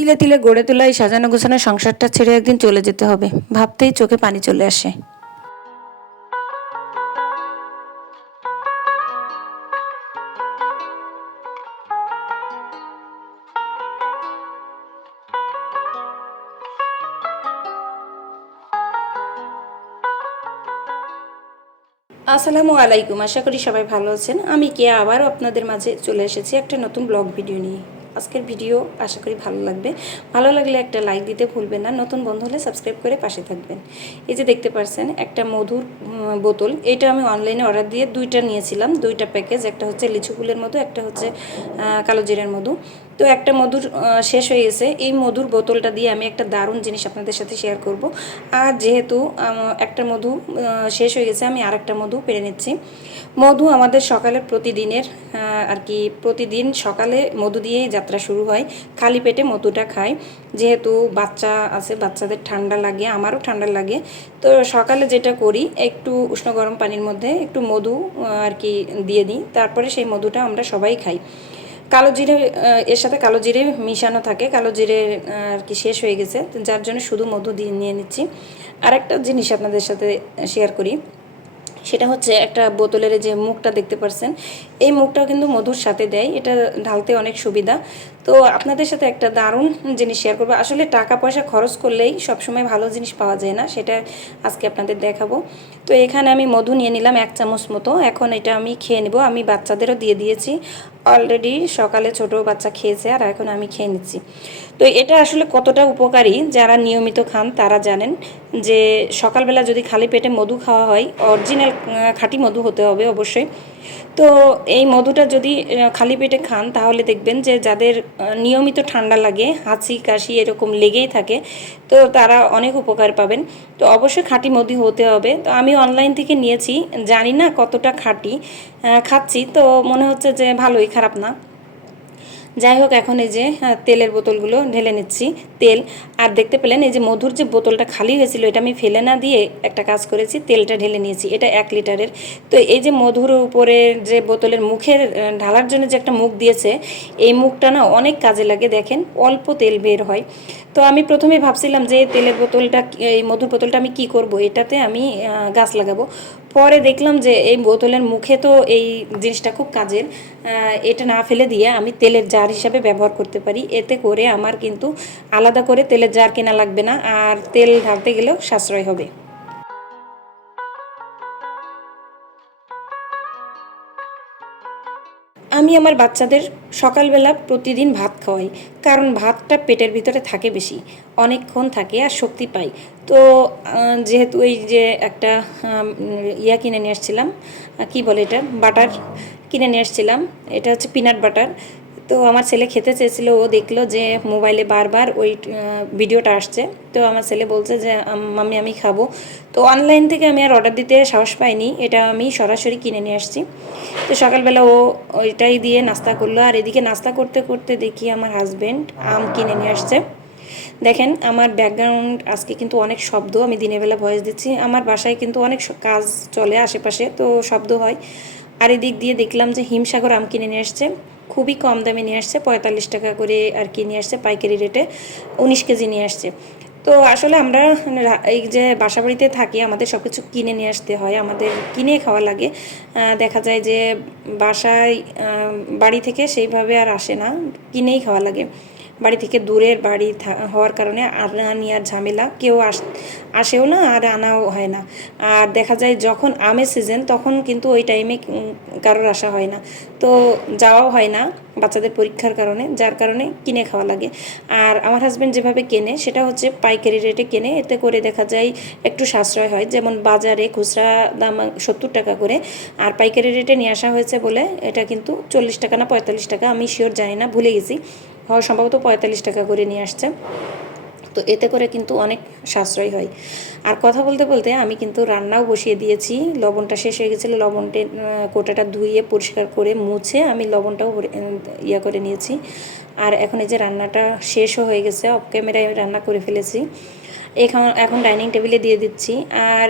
তিলে তিলে গড়ে তোলা এই সাজানো গোছানো সংসারটা ছেড়ে একদিন চলে যেতে হবে, ভাবতেই চোখে পানি চলে আসে। আসসালামু আলাইকুম, আশা করি সবাই ভালো আছেন। আমি কেয়া আবারও আপনাদের মাঝে চলে এসেছি একটা নতুন ব্লগ ভিডিও নিয়ে। আজকের ভিডিও আশা করি ভালো লাগবে। ভালো লাগলে একটা লাইক দিতে ভুলবেন না, নতুন বন্ধু হলে সাবস্ক্রাইব করে পাশে থাকবেন। এই যে দেখতে পাচ্ছেন একটা মধুর বোতল, এটা আমি অনলাইনে অর্ডার দিয়ে দুইটা নিয়েছিলাম, দুইটা প্যাকেজ। একটা হচ্ছে লিচু ফুলের মধু, একটা হচ্ছে কালো জিরার মধু। তো একটা মধুর শেষ হয়ে গেছে, এই মধুর বোতলটা দিয়ে আমি একটা দারুণ জিনিস আপনাদের সাথে শেয়ার করব। আর যেহেতু একটা মধু শেষ হয়ে গেছে, আমি আরেকটা মধু পেরে নিচ্ছি। মধু আমাদের সকালের প্রতিদিনের আর কি, প্রতিদিন সকালে মধু দিয়েই যাত্রা শুরু হয়। খালি পেটে মধুটা খাই, যেহেতু বাচ্চা আছে, বাচ্চাদের ঠান্ডা লাগে, আমারও ঠান্ডা লাগে। তো সকালে যেটা করি, একটু উষ্ণ গরম পানির মধ্যে একটু মধু আর কি দিয়ে দিই, তারপরে সেই মধুটা আমরা সবাই খাই। কালো জিরে, এর সাথে কালো জিরে মিশানো থাকে, কালো জিরে আর কি শেষ হয়ে গেছে, যার জন্য শুধু মধু দিয়ে নিয়ে নিচ্ছি। আরেকটা জিনিস আপনাদের সাথে শেয়ার করি, সেটা হচ্ছে একটা বোতলের যে মুখটা দেখতে পাচ্ছেন, এই মুখটাও কিন্তু মধুর সাথে দেয়, এটা ঢালতে অনেক সুবিধা। তো আপনাদের সাথে একটা দারুণ জিনিস শেয়ার করবো। আসলে টাকা পয়সা খরচ করলেই সবসময় ভালো জিনিস পাওয়া যায় না, সেটা আজকে আপনাদের দেখাবো। তো এখানে আমি মধু নিয়ে নিলাম 1 চামচ মতো, এখন এটা আমি খেয়ে নেব। আমি বাচ্চাদেরও দিয়ে দিয়েছি, অলরেডি সকালে ছোট বাচ্চা খেয়েছে, আর এখন আমি খেয়ে নিচ্ছি। তো এটা আসলে কতটা উপকারী, যারা নিয়মিত খান তারা জানেন যে সকালবেলা যদি খালি পেটে মধু খাওয়া হয়, অরিজিনাল খাঁটি মধু হতে হবে অবশ্যই। তো এই মধুটা যদি খালি পেটে খান, তাহলে দেখবেন যে যাদের নিয়মিত ঠান্ডা লাগে, হাঁচি কাশি এরকম লেগেই থাকে, তো তারা অনেক উপকার পাবেন। তো অবশ্যই খাঁটি মধু হতে হবে। তো আমি অনলাইন থেকে নিয়েছি, জানি না কতটা খাঁটি, খাচ্ছি তো মনে হচ্ছে যে ভালোই, খারাপ না। যাই হোক, এখন এই যে তেলের বোতলগুলো ঢেলে নিচ্ছি তেল। আর দেখতে পেলেন এই যে মধুর যে বোতলটা খালি হয়েছিল, এটা আমি ফেলে না দিয়ে একটা কাজ করেছি, তেলটা ঢেলে নিয়েছি। এটা 1 লিটারের। তো এই যে মধুর উপরে যে বোতলের মুখের ঢালার জন্য যে একটা মুখ দিয়েছে, এই মুখটা না অনেক কাজে লাগে, দেখেন অল্প তেল বের হয়। তো আমি প্রথমে ভাবছিলাম যে তেলের বোতলটা, এই মধুর বোতলটা আমি কি করব, এটাতে আমি গাছ লাগাবো। পরে দেখলাম যে এই বোতলের মুখে তো এই জিনিসটা খুব কাজের, এটা না ফেলে দিয়ে আমি তেলের জার হিসাবে ব্যবহার করতে পারি। এতে করে আমার কিন্তু আলাদা করে তেলের জার কেনা লাগবে না, আর তেল ঢালতে গেলেও সাশ্রয় হবে। আমি আমার বাচ্চাদের সকালবেলা প্রতিদিন ভাত খাওয়াই, কারণ ভাতটা পেটের ভিতরে থাকে বেশি, অনেকক্ষণ থাকে আর শক্তি পাই। তো যেহেতু এই যে একটা ইয়া কিনে নিয়ে আসছিলাম, কী বলে এটা, বাটার কিনে নিয়ে আসছিলাম, এটা হচ্ছে পিনাট বাটার। তো আমার ছেলে খেতে চেয়েছিল, ও দেখলো যে মোবাইলে বারবার ওই ভিডিওটা আসছে। তো আমার ছেলে বলছে যে মাম্মি আমি খাবো। তো অনলাইন থেকে আমি আর অর্ডার দিতে সাহস পাইনি, এটা আমি সরাসরি কিনে নিয়ে আসছি। তো সকালবেলা ও ওইটাই দিয়ে নাস্তা করলো, আর এদিকে নাস্তা করতে করতে দেখি আমার হাজব্যান্ড আম কিনে নিয়ে আসছে। দেখেন আমার ব্যাকগ্রাউন্ড আজকে কিন্তু অনেক শব্দ, আমি দিনের বেলা ভয়েস দিচ্ছি, আমার বাসায় কিন্তু অনেক কাজ চলে আশেপাশে, তো শব্দ হয়। আর এদিক দিয়ে দেখলাম যে হিমসাগর আম কিনে নিয়ে আসছে, খুবই কম দামে নিয়ে আসছে, 45 টাকা করে আর কি নিয়ে আসছে, পাইকারি রেটে 19 কেজি নিয়ে আসছে। তো আসলে আমরা এই যে বাসা বাড়িতে থাকি, আমাদের সব কিছু কিনে নিয়ে আসতে হয়, আমাদের কিনে খাওয়া লাগে। দেখা যায় যে বাসায় বাড়ি থেকে সেইভাবে আর আসে না, কিনেই খাওয়া লাগে। বাড়ি থেকে দূরের বাড়ি হওয়ার কারণে আনা নেওয়ার ঝামেলা, কেউ আসেও না আর আনাও হয় না। আর দেখা যায় যখন আমের সিজন, তখন কিন্তু ওই টাইমে কারোর আসা হয় না, তো যাওয়াও হয় না বাচ্চাদের পরীক্ষার কারণে, যার কারণে কিনে খাওয়া লাগে। আর আমার হাজব্যান্ড যেভাবে কেনে, সেটা হচ্ছে পাইকারি রেটে কেনে, এতে করে দেখা যায় একটু সাশ্রয় হয়। যেমন বাজারে খুচরা দাম 70 টাকা করে, আর পাইকারি রেটে নিয়ে আসা হয়েছে বলে এটা কিন্তু 40 টাকা না 45 টাকা, আমি শিওর জানি না, ভুলে গেছি, হয় সম্ভবত 45 টাকা করে নিয়ে আসছে। তো এতে করে কিন্তু অনেক সাশ্রয় হয়। আর কথা বলতে বলতে আমি কিন্তু রান্নাও বসিয়ে দিয়েছি, লবণটা শেষ হয়ে গেছিলো, লবণটা কোটাটা ধুয়ে পরিষ্কার করে মুছে আমি লবণটাও ইয়া করে নিয়েছি। আর এখন এই যে রান্নাটা শেষও হয়ে গেছে, অফ ক্যামেরায় রান্না করে ফেলেছি। এখন ডাইনিং টেবিলে দিয়ে দিচ্ছি, আর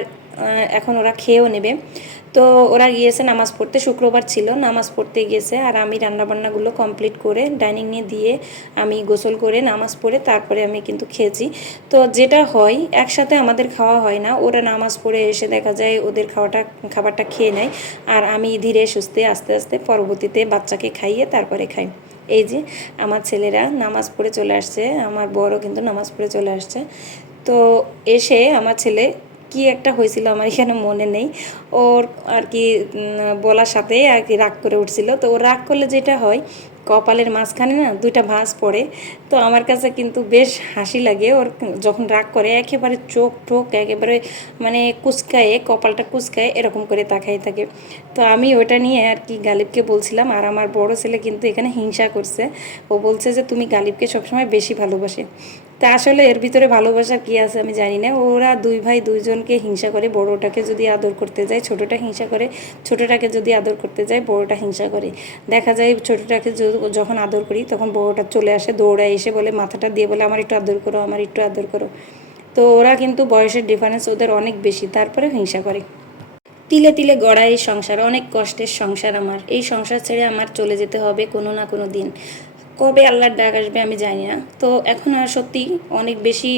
এখন ওরা খেয়েও নেবে। তো ওরা গিয়েছে নামাজ পড়তে, শুক্রবার ছিল, নামাজ পড়তে গিয়েছে। আর আমি রান্নাবান্নাগুলো কমপ্লিট করে ডাইনিং নিয়ে দিয়ে আমি গোসল করে নামাজ পড়ে তারপরে আমি কিন্তু খেয়েছি। তো যেটা হয় একসাথে আমাদের খাওয়া হয় না, ওরা নামাজ পড়ে এসে দেখা যায় ওদের খাবারটা খেয়ে নেয়, আর আমি ধীরে সুস্থে আস্তে আস্তে পরবর্তীতে বাচ্চাকে খাইয়ে তারপরে খাই। এই যে আমার ছেলেরা নামাজ পড়ে চলে আসছে, আমার বড় কিন্তু নামাজ পড়ে চলে আসছে। তো এসে আমার ছেলে কি একটা হয়েছিল আমার এখানে মনে নেই, ওর আর কি বলার সাথে আর কি রাগ করে উঠছিল। তো ও রাগ করলে যেটা হয় কপালের মাঝখানে না দুইটা ভাঁজ পড়ে। তো আমার কাছে কিন্তু বেশ হাসি লাগে ওর যখন রাগ করে, একেবারে চোখ টোক একেবারে মানে কুচকায়ে, কপালটা কুচকায়ে এরকম করে তাকাই থাকে। তো আমি ওটা নিয়ে আর কি গালিবকে বলছিলাম, আর আমার বড় ছেলে কিন্তু এখানে হিংসা করছে। ও বলছে যে তুমি গালিবকে সবসময় বেশি ভালোবাসে। তা আসলে এর ভিতরে ভালোবাসার কী আছে আমি জানি না। ওরা দুই ভাই দুইজনকে হিংসা করে, বড়োটাকে যদি আদর করতে যায় ছোটোটা হিংসা করে, ছোটোটাকে যদি আদর করতে যায় বড়োটা হিংসা করে। দেখা যায় ছোটোটাকে যখন আদর করি তখন বড়োটা চলে আসে দৌড়ায় এসে বলে, মাথাটা দিয়ে বলে আমার একটু আদর করো, আমার একটু আদর করো। তো ওরা কিন্তু বয়সের ডিফারেন্স ওদের অনেক বেশি, তারপরে হিংসা করে। তিলে তিলে গড়া এই সংসার, অনেক কষ্টের সংসার আমার। এই সংসার ছেড়ে আমার চলে যেতে হবে কোনো না কোনো দিন। কবে আল্লাহর ডাক আসবে আমি জানি না। তো এখন আর সত্যি অনেক বেশি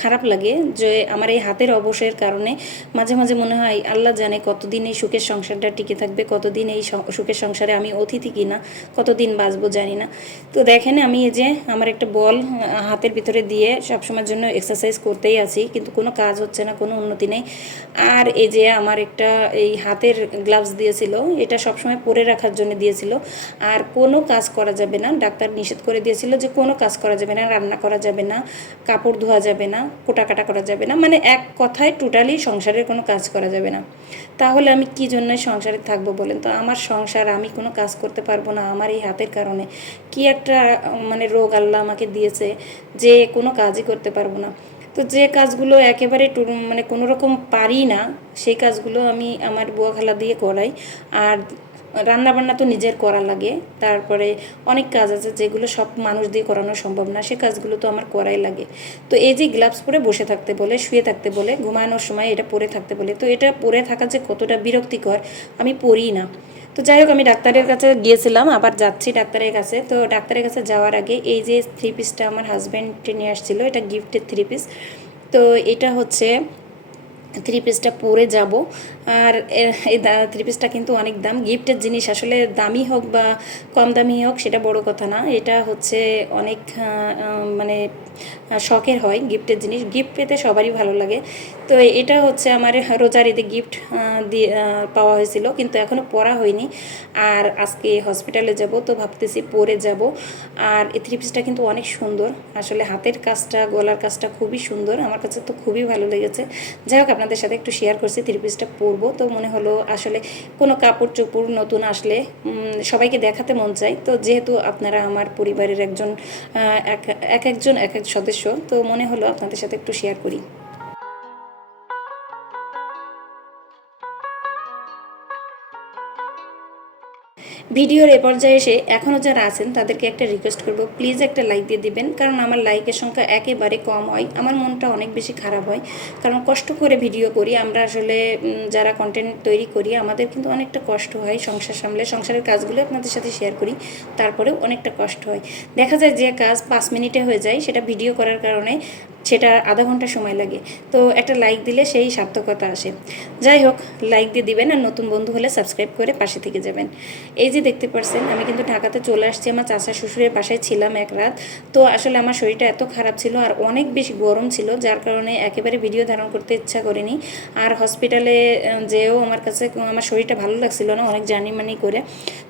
খারাপ লাগে যে আমার এই হাতের অবসরের কারণে মাঝে মাঝে মনে হয় আল্লাহ জানে কতদিন এই সুখের সংসারটা টিকে থাকবে, কতদিন এই সুখের সংসারে আমি অতিথি কিনা, কতদিন বাঁচবো জানি না। তো দেখেন আমি এই যে আমার একটা বল হাতের ভিতরে দিয়ে সবসময়ের জন্য এক্সারসাইজ করতেই আছি, কিন্তু কোনো কাজ হচ্ছে না, কোনো উন্নতি নেই। আর এই যে আমার একটা এই হাতের গ্লাভস দিয়েছিল, এটা সবসময় পরে রাখার জন্য দিয়েছিল। আর কোনো কাজ করা যাবে না, ডাক্তার নিষেধ করে দিয়েছিল যে কোনো কাজ করা যাবে না, রান্না করা যাবে না, কাপড় ধোয়া যাবে না, কোটাকাটা করা যাবে না, মানে এক কথায় টোটালি সংসারের কোনো কাজ করা যাবে না। তাহলে আমি কী জন্য সংসারে থাকবো বলেন তো? আমার সংসার, আমি কোনো কাজ করতে পারবো না আমার এই হাতের কারণে। কি একটা মানে রোগ আল্লাহ আমাকে দিয়েছে যে কোনো কাজই করতে পারবো না। তো যে কাজগুলো একেবারে মানে কোনো রকম পারি না, সেই কাজগুলো আমি আমার বুয়া খালা দিয়ে করাই। আর রান্নাবান্না তো নিজের করা লাগে, তারপরে অনেক কাজ আছে যেগুলো সব মানুষ দিয়ে করানো সম্ভব না, সে কাজগুলো তো আমার করাই লাগে। তো এই যে গ্লাভস পরে বসে থাকতে বলে, শুয়ে থাকতে বলে, ঘুমানোর সময় এটা পরে থাকতে বলে, তো এটা পরে থাকা যে কতটা বিরক্তিকর আমি পরিই না। তো যাই হোক আমি ডাক্তারের কাছে গিয়েছিলাম, আবার যাচ্ছি ডাক্তারের কাছে। তো ডাক্তারের কাছে যাওয়ার আগে এই যে থ্রি পিসটা আমার হাজব্যান্ড নিয়ে আসছিলো, এটা গিফটের থ্রি পিস। তো এটা হচ্ছে থ্রি পিসটা পরে যাব। আর এই থ্রি পিসটা কিন্তু অনেক দাম। গিফটের জিনিস আসলে দামি হোক বা কম দামি হোক সেটা বড় কথা না, এটা হচ্ছে অনেক মানে শখের হয় গিফটের জিনিস, গিফট পেতে সবারই ভালো লাগে। তো এটা হচ্ছে আমার রোজার ঈদে গিফট দিয়ে পাওয়া হয়েছিল, কিন্তু এখনও পরা হয়নি। আর আজকে হসপিটালে যাব, তো ভাবতেছি পরে যাব। আর এই থ্রি পিসটা কিন্তু অনেক সুন্দর, আসলে হাতের কাজটা, গলার কাজটা খুবই সুন্দর, আমার কাছে তো খুবই ভালো লেগেছে। যাই হোক আপনাদের সাথে একটু শেয়ার করছি, থ্রি পিসটা পরবো, তো মনে হলো আসলে কোনো কাপড় চোপড় নতুন আসলে সবাইকে দেখাতে মন চায়। তো যেহেতু আপনারা আমার পরিবারের একজন একজন এক এক সদস্য, তো মনে হলো আপনাদের সাথে একটু শেয়ার করি। ভিডিওর এ পর্যায়ে এসে এখনও যারা আছেন তাদেরকে একটা রিকোয়েস্ট করব, প্লিজ একটা লাইক দিয়ে দিবেন, কারণ আমার লাইকের সংখ্যা একেবারে কম হয়, আমার মনটা অনেক বেশি খারাপ হয়। কারণ কষ্ট করে ভিডিও করি আমরা, আসলে যারা কন্টেন্ট তৈরি করি আমাদের কিন্তু অনেকটা কষ্ট হয় সংসার সামলে, সংসারের কাজগুলো আপনাদের সাথে শেয়ার করি, তারপরেও অনেকটা কষ্ট হয়। দেখা যায় যে কাজ 5 মিনিটে হয়ে যায়, সেটা ভিডিও করার কারণে সেটা আধা ঘন্টা সময় লাগে। তো একটা লাইক দিলে সেই সার্থকতা আসে। যাই হোক লাইক দিয়ে দিবেন, আর নতুন বন্ধু হলে সাবস্ক্রাইব করে পাশে থেকে যাবেন। এই যে দেখতে পাচ্ছেন আমি কিন্তু ঢাকাতে চলে আসছি, আমার চাচা শ্বশুরের বাসায় ছিলাম এক রাত। তো আসলে আমার শরীরটা এত খারাপ ছিল আর অনেক বেশি গরম ছিল, যার কারণে একেবারে ভিডিও ধারণ করতে ইচ্ছা করিনি। আর হসপিটালে যেও আমার কাছে আমার শরীরটা ভালো লাগছিল না, অনেক জার্নি মানি করে।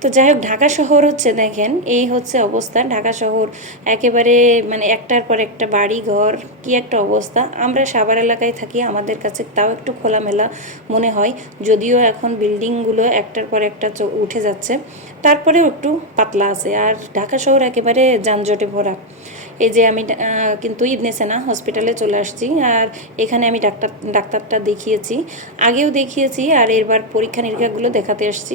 তো যাই হোক ঢাকা শহর হচ্ছে দেখেন এই হচ্ছে অবস্থা, ঢাকা শহর একেবারে মানে একটার পর একটা বাড়ি ঘর, কি একটা অবস্থা। আমরা সাভার এলাকায় থাকি, আমাদের কাছে তাও একটু খোলামেলা মনে হয়, যদিও এখন বিল্ডিংগুলো একটার পর একটা উঠে যাচ্ছে, তারপরেও একটু পাতলা আছে। আর ঢাকা শহর একেবারে যানজটে ভরা। এই যে আমি কিন্তু ইবনে সেনা হসপিটালে চলে আসছি, আর এখানে আমি ডাক্তারটা দেখিয়েছি, আগেও দেখিয়েছি আর এবার পরীক্ষা নিরীক্ষাগুলো দেখাতে আসছি।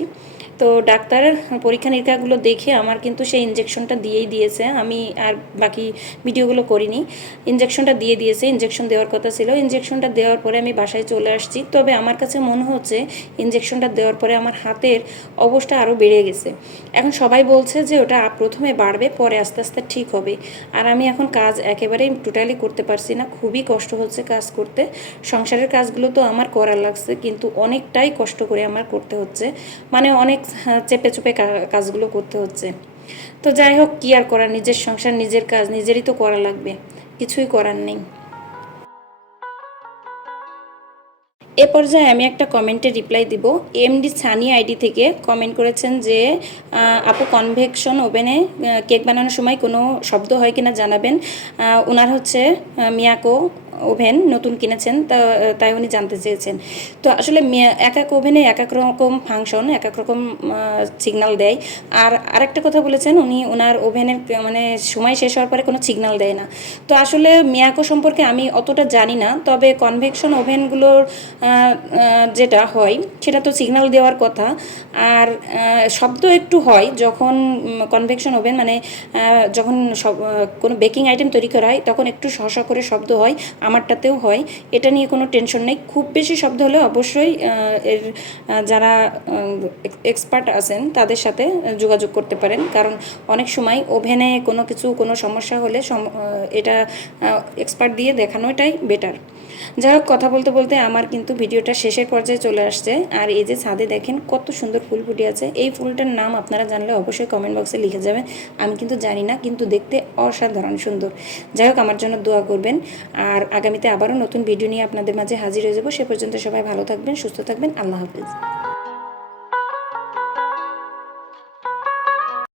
তো ডাক্তার পরীক্ষা নিরীক্ষাগুলো দেখে আমার কিন্তু সেই ইঞ্জেকশনটা দিয়েই দিয়েছে, আমি আর বাকি ভিডিওগুলো করিনি। ইঞ্জেকশনটা দিয়ে দিয়েছে, ইঞ্জেকশন দেওয়ার কথা ছিল। ইঞ্জেকশনটা দেওয়ার পরে আমি বাসায় চলে আসছি। তবে আমার কাছে মনে হচ্ছে ইঞ্জেকশনটা দেওয়ার পরে আমার হাতের অবস্থা আরও বেড়ে গেছে। এখন সবাই বলছে যে ওটা প্রথমে বাড়বে, পরে আস্তে আস্তে ঠিক হবে। আর আমি এখন কাজ একেবারেই টোটালি করতে পারছি না, খুবই কষ্ট হচ্ছে কাজ করতে। সংসারের কাজগুলো তো আমার করার লাগছে, কিন্তু অনেকটাই কষ্ট করে আমার করতে হচ্ছে, মানে অনেক চেপে চুপে কাজগুলো করতে হচ্ছে। তো যাই হোক, কী আর করার, নিজের সংসার নিজের কাজ নিজেরই তো করা লাগবে, কিছুই করার নেই। এ পর্যায়ে আমি একটা কমেন্টে রিপ্লাই দিব। এমডি সানি আইডি থেকে কমেন্ট করেছেন যে আপু, কনভেকশন ওভেনে কেক বানানোর সময় কোনো শব্দ হয় কিনা জানাবেন। ওনার হচ্ছে মিয়াকো ওভেন নতুন কিনেছেন, তাই উনি জানতে চেয়েছেন। তো আসলে এক এক ওভেনে এক এক রকম ফাংশন, এক এক রকম সিগনাল দেয়। আর আরেকটা কথা বলেছেন, উনি ওনার ওভেনের মানে সময় শেষ হওয়ার পরে কোনো সিগনাল দেয় না। তো আসলে মিয়াকো সম্পর্কে আমি অতটা জানি না, তবে কনভেকশন ওভেনগুলোর যেটা হয় সেটা তো সিগন্যাল দেওয়ার কথা। আর শব্দ একটু হয় যখন কনভেকশন ওভেন মানে যখন সব কোনো বেকিং আইটেম তৈরি করা হয় তখন একটু শশ করে শব্দ হয়, আমারটাতেও হয়। এটা নিয়ে কোনো টেনশন নেই। খুব বেশি শব্দ হলে অবশ্যই এর যারা এক্সপার্ট আছেন তাদের সাথে যোগাযোগ করতে পারেন, কারণ অনেক সময় ওভেনে কোনো সমস্যা হলে এটা এক্সপার্ট দিয়ে দেখানোটাই বেটার। যাই হোক, কথা বলতে বলতে আমার কিন্তু ভিডিওটা শেষের পর্যায়ে চলে আসছে। আর এই যে ছাদে দেখেন কত সুন্দর ফুল ফুটে আছে, এই ফুলটার নাম আপনারা জানলে অবশ্যই কমেন্ট বক্সে লিখে যাবেন। আমি কিন্তু জানি না, কিন্তু দেখতে অসাধারণ সুন্দর। যাই হোক, আমার জন্য দোয়া করবেন। আর আগামীতে আবারও নতুন ভিডিও নিয়ে আপনাদের মাঝে হাজির হয়ে যাবো। সে পর্যন্ত সবাই ভালো থাকবেন, সুস্থ থাকবেন। আল্লাহ হাফিজ।